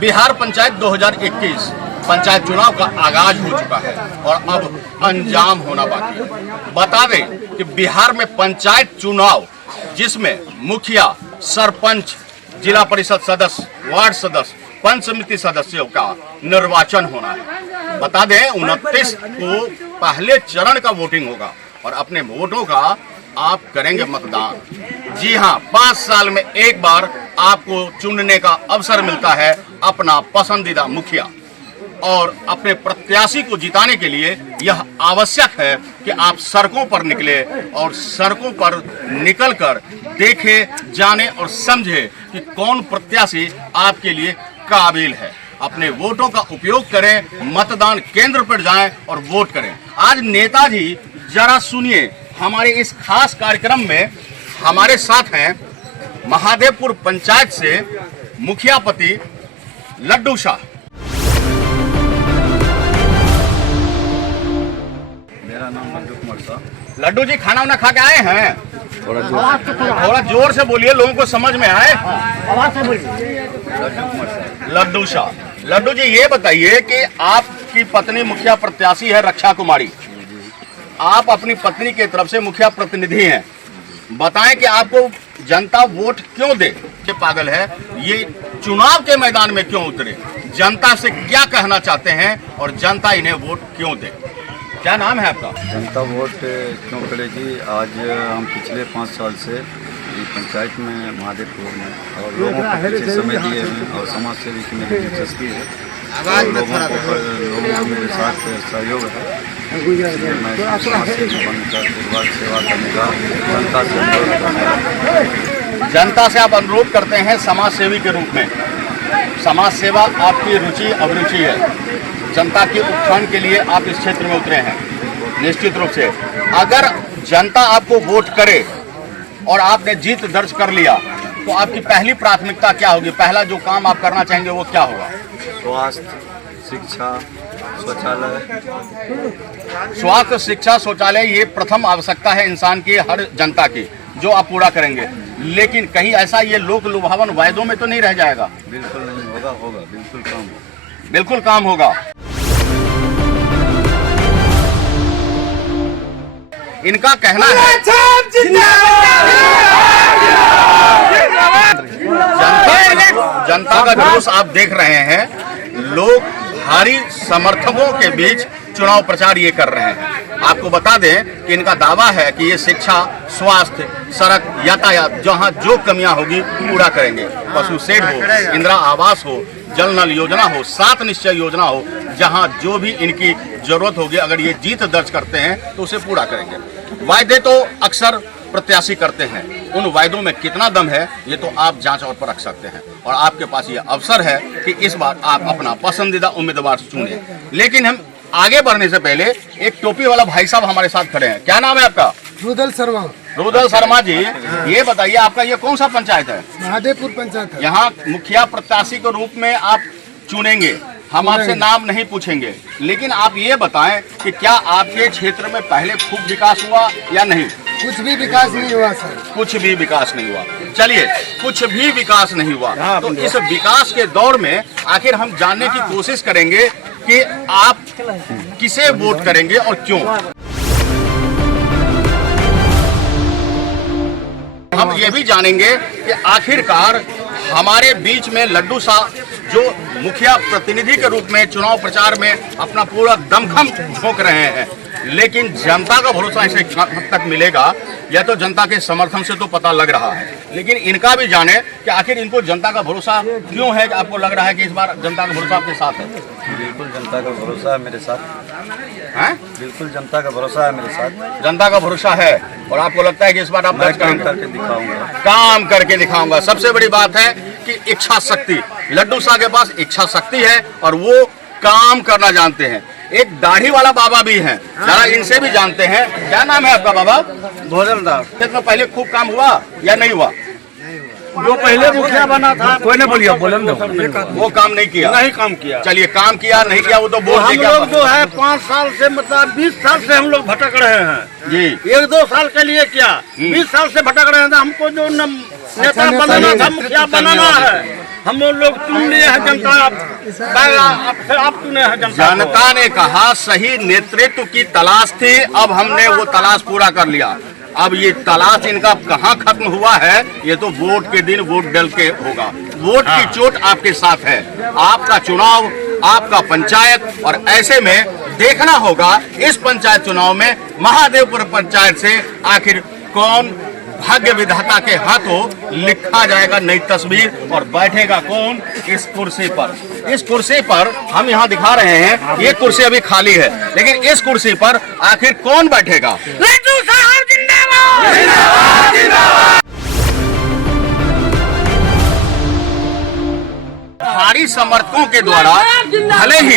बिहार पंचायत 2021 पंचायत चुनाव का आगाज हो चुका है और अब अंजाम होना बाकी है। बता दें कि बिहार में पंचायत चुनाव जिसमें मुखिया, सरपंच, जिला परिषद सदस्य, वार्ड सदस्य, पंच समिति सदस्यों का निर्वाचन होना है। बता दें 29 को पहले चरण का वोटिंग होगा और अपने वोटों का आप करेंगे मतदान। जी हां, 5 साल में एक बार आपको चुनने का अवसर मिलता है अपना पसंदीदा मुखिया और अपने प्रत्याशी को जिताने के लिए यह आवश्यक है कि आप सड़कों पर निकले और सड़कों पर निकलकर देखें, जाने और समझे कि कौन प्रत्याशी आपके लिए काबिल है। अपने वोटों का उपयोग करें, मतदान केंद्र पर जाएं और वोट करें। आज नेताजी जरा सुनिए, हमारे इस खास कार्यक्रम में हमारे साथ हैं महादेवपुर पंचायत से मुखिया पति लड्डू शाह। मेरा नाम लड्डू कुमार शाह। लड्डू जी, खाना वाना खा के आए हैं? थोड़ा जोर से बोलिए, लोगों को समझ में आए। आवाज से बोलिए। लड्डू शाह। लड्डू जी, ये बताइए कि आपकी पत्नी मुखिया प्रत्याशी है रक्षा कुमारी, आप अपनी पत्नी की तरफ से मुखिया प्रतिनिधि हैं। बताएं कि आपको जनता वोट क्यों दे? ये पागल है, ये चुनाव के मैदान में क्यों उतरे, जनता से क्या कहना चाहते हैं और जनता इन्हें वोट क्यों दे? क्या नाम है आपका? जनता वोट क्यों करेगी? आज हम पिछले 5 साल से पंचायत में महादेवपुर में और लोगों को पीछे समय दिए हैं और समाज सेवी की मेरी दिलचस्पी है। लोगों का मेरे साथ सहयोग है। मैं समाज सेवी बनकर पूर्वाध सेवा करने का जनता से आप अनुरोध करते हैं समाज सेवी के रूप में। समाज सेवा आपकी रुचि अभिरुचि है। जनता के उत्थान के लिए आप इस क्षेत्र में उतरे हैं। निश्चित रूप से अगर जनता आपको वोट करे और आपने जीत दर्ज कर लिया तो आपकी पहली प्राथमिकता क्या होगी? पहला जो काम आप करना चाहेंगे वो क्या होगा? स्वास्थ्य, शिक्षा, शौचालय। स्वास्थ्य, शिक्षा, शौचालय ये प्रथम आवश्यकता है इंसान की, हर जनता की, जो आप पूरा करेंगे। लेकिन कहीं ऐसा ये लोक लुभावन वायदों में तो नहीं रह जाएगा? बिल्कुल नहीं होगा, बिल्कुल काम होगा। बिल्कुल काम होगा। इनका कहना है जनता का जुलूस आप देख रहे हैं, लोग भारी समर्थकों के बीच चुनाव प्रचार ये कर रहे हैं। आपको बता दें कि इनका दावा है कि ये शिक्षा, स्वास्थ्य, सड़क, यातायात, जहां जो कमियां होगी पूरा करेंगे। पशु शेड हो, इंदिरा आवास हो, जल नल योजना हो, 7 निश्चय योजना हो, जहां जो भी इनकी जरूरत होगी अगर ये जीत दर्ज करते हैं तो उसे पूरा करेंगे। वायदे तो अक्सर प्रत्याशी करते हैं, उन वायदों में कितना दम है ये तो आप जांच और परख सकते हैं और आपके पास ये अवसर है कि इस बार आप अपना पसंदीदा उम्मीदवार चुनें। लेकिन हम आगे बढ़ने से पहले एक टोपी वाला भाई साहब हमारे साथ खड़े हैं। क्या नाम है आपका? रुदल शर्मा। रुदल शर्मा जी, ये बताइए आपका ये कौन सा पंचायत है? महादेवपुर पंचायत है। यहाँ मुखिया प्रत्याशी के रूप में आप चुनेंगे, हम आपसे नाम नहीं पूछेंगे, लेकिन आप ये बताएं कि क्या आपके क्षेत्र में पहले खूब विकास हुआ या नहीं? कुछ भी विकास नहीं हुआ सर। कुछ भी विकास नहीं हुआ। चलिए, कुछ भी विकास नहीं हुआ तो इस विकास के दौर में आखिर हम जानने की कोशिश करेंगे कि आप किसे वोट करेंगे और क्यों। हम ये भी जानेंगे कि आखिरकार हमारे बीच में लड्डू शाह जो मुखिया प्रतिनिधि के रूप में चुनाव प्रचार में अपना पूरा दमखम झोंक रहे हैं, लेकिन जनता का भरोसा इसे हद तक मिलेगा या तो जनता के समर्थन से तो पता लग रहा है। लेकिन इनका भी जाने कि आखिर इनको जनता का भरोसा क्यों है कि आपको लग रहा है कि इस बार जनता का भरोसा आपके साथ है? बिल्कुल जनता का भरोसा है मेरे साथ। हैं? बिल्कुल जनता का भरोसा है मेरे साथ। जनता का भरोसा है और आपको लगता है कि इस बार आप दर्ज काम करेंगे? करके दिखाऊंगा। काम करके दिखाऊंगा। सबसे बड़ी बात है कि इच्छा शक्ति, लड्डू शाह के पास इच्छा शक्ति है और वो काम करना जानते हैं। एक दाढ़ी वाला बाबा भी हैं, जरा इनसे भी जानते हैं। क्या नाम है आपका बाबा? भोजनदार। इसमें पहले खूब काम हुआ या नहीं हुआ? जो पहले मुखिया बना था कोई नहीं बोलिए, बोलन दो। वो काम नहीं किया? नहीं काम किया। चलिए, काम किया नहीं किया वो तो बोल हम दे क्या लोग जो है 5 साल से मतलब 20 साल से हम लोग भटक रहे हैं जी। 1-2 साल के लिए क्या 20 साल से भटक रहे हैं। हमको जो नेता बनाना था, मुखिया बनाना है हम लोग चुन लिए हैं जनता, आप चुने हैं जनता। जनता ने कहा सही नेतृत्व की तलाश थी, अब हमने वो तलाश पूरा कर लिया। अब ये तलाश इनका कहाँ खत्म हुआ है, ये तो वोट के दिन वोट डल के होगा। वोट की चोट आपके साथ है, आपका चुनाव, आपका पंचायत, और ऐसे में देखना होगा इस पंचायत चुनाव में महादेवपुर पंचायत से आखिर कौन भाग्य विधाता के हाथों लिखा जाएगा नई तस्वीर, और बैठेगा कौन इस कुर्सी पर। इस कुर्सी पर हम यहाँ दिखा रहे हैं, ये कुर्सी अभी खाली है, लेकिन इस कुर्सी पर आखिर कौन बैठेगा। लड्डू साहब जिंदाबाद, जिंदाबाद, जिंदाबाद। भारी समर्थकों के द्वारा भले ही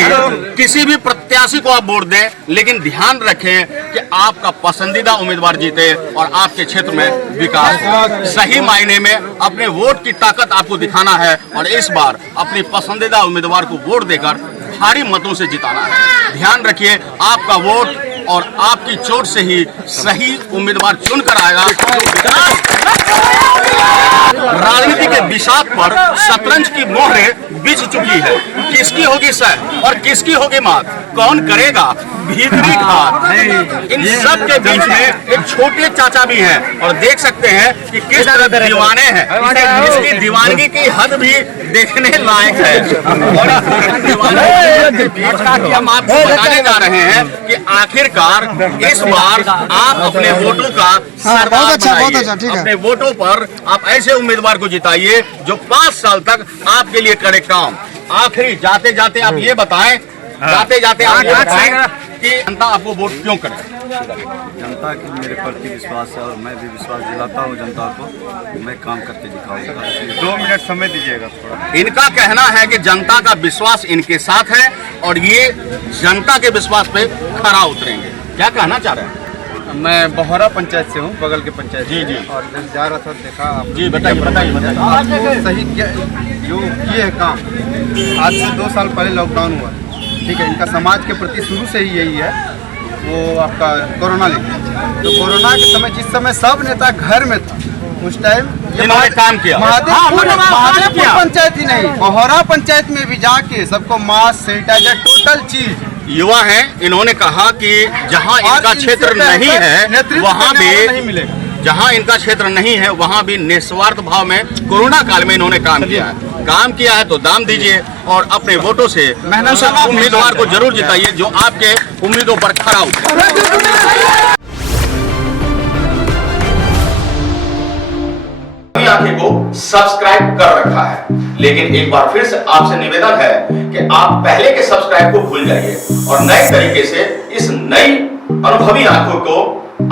किसी भी प्रत्याशी को आप वोट दें, लेकिन ध्यान रखें कि आपका पसंदीदा उम्मीदवार जीते और आपके क्षेत्र में विकास। सही मायने में अपने वोट की ताकत आपको दिखाना है और इस बार अपनी पसंदीदा उम्मीदवार को वोट देकर भारी मतों से जिताना है। ध्यान रखिए, आपका वोट और आपकी चोट से ही सही उम्मीदवार चुनकर आएगा। राजनीति के बिसात पर शतरंज की मोहरें बिछ चुकी है। किसकी होगी सर और किसकी होगी मात, कौन करेगा भीतरी घात। इन सब के बीच में एक छोटे चाचा भी हैं और देख सकते हैं कि किस तरह दीवाने हैं। इसकी दीवानगी की हद भी देखने लायक है। और हम आपको बताने जा रहे हैं कि आखिरकार इस बार आप अपने वोटों का सरदार बनाइए। अपने वोटों पर आप ऐसे उम्मीदवार को जिताइए जो 5 साल तक आपके लिए करे काम। आखिरी जाते जाते आप ये बताएं, जाते जाते आप ये बताएं कि जनता आपको वोट क्यों करे। जनता की मेरे प्रति विश्वास है और मैं भी विश्वास दिलाता हूँ जनता को, मैं काम करके दिखाऊंगा। 2 मिनट समय दीजिएगा थोड़ा। इनका कहना है कि जनता का विश्वास इनके साथ है और ये जनता के विश्वास पे खरा उतरेंगे। क्या कहना चाह रहे हैं? मैं बहोरा पंचायत से हूँ, बगल के पंचायत जी, जी। और जब जा रहा था देखा आप जी बताइए बताइए। आपको सही जो किए है काम। आज से 2 साल पहले लॉकडाउन हुआ, ठीक है, इनका समाज के प्रति शुरू से ही यही है। वो आपका कोरोना लेके, तो कोरोना के समय जिस समय सब नेता घर में था उस टाइम इन्होंने काम किया। महादेवपुर पंचायत ही नहीं, बहोरा पंचायत में भी जाके सबको मास्क, सैनिटाइजर, टोटल चीज। युवा हैं, इन्होंने कहा कि जहां इनका क्षेत्र नहीं है वहां भी, जहां इनका क्षेत्र नहीं है वहां भी निस्वार्थ भाव में कोरोना काल में इन्होंने काम किया है। काम किया है तो दाम दीजिए और अपने वोटों से उस उम्मीदवार को जरूर जिताइए जो आपके उम्मीदों पर खरा उतरे। आंखें को सब्सक्राइब कर रखा है, लेकिन एक बार फिर से आपसे निवेदन है कि आप पहले के सब्सक्राइब को भूल जाइए और नए तरीके से इस नई अनुभवी आंखों को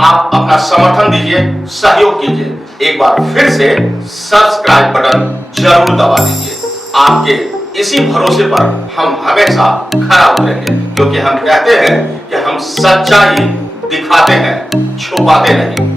आप अपना समर्थन दीजिए, सहयोग कीजिए। एक बार फिर से सब्सक्राइब बटन जरूर दबा दीजिए। आपके इसी भरोसे पर हम हमेशा खरा उतरेंगे, क्योंकि हम कहते हैं कि हम सच्चाई दिखाते हैं, छुपाते नहीं।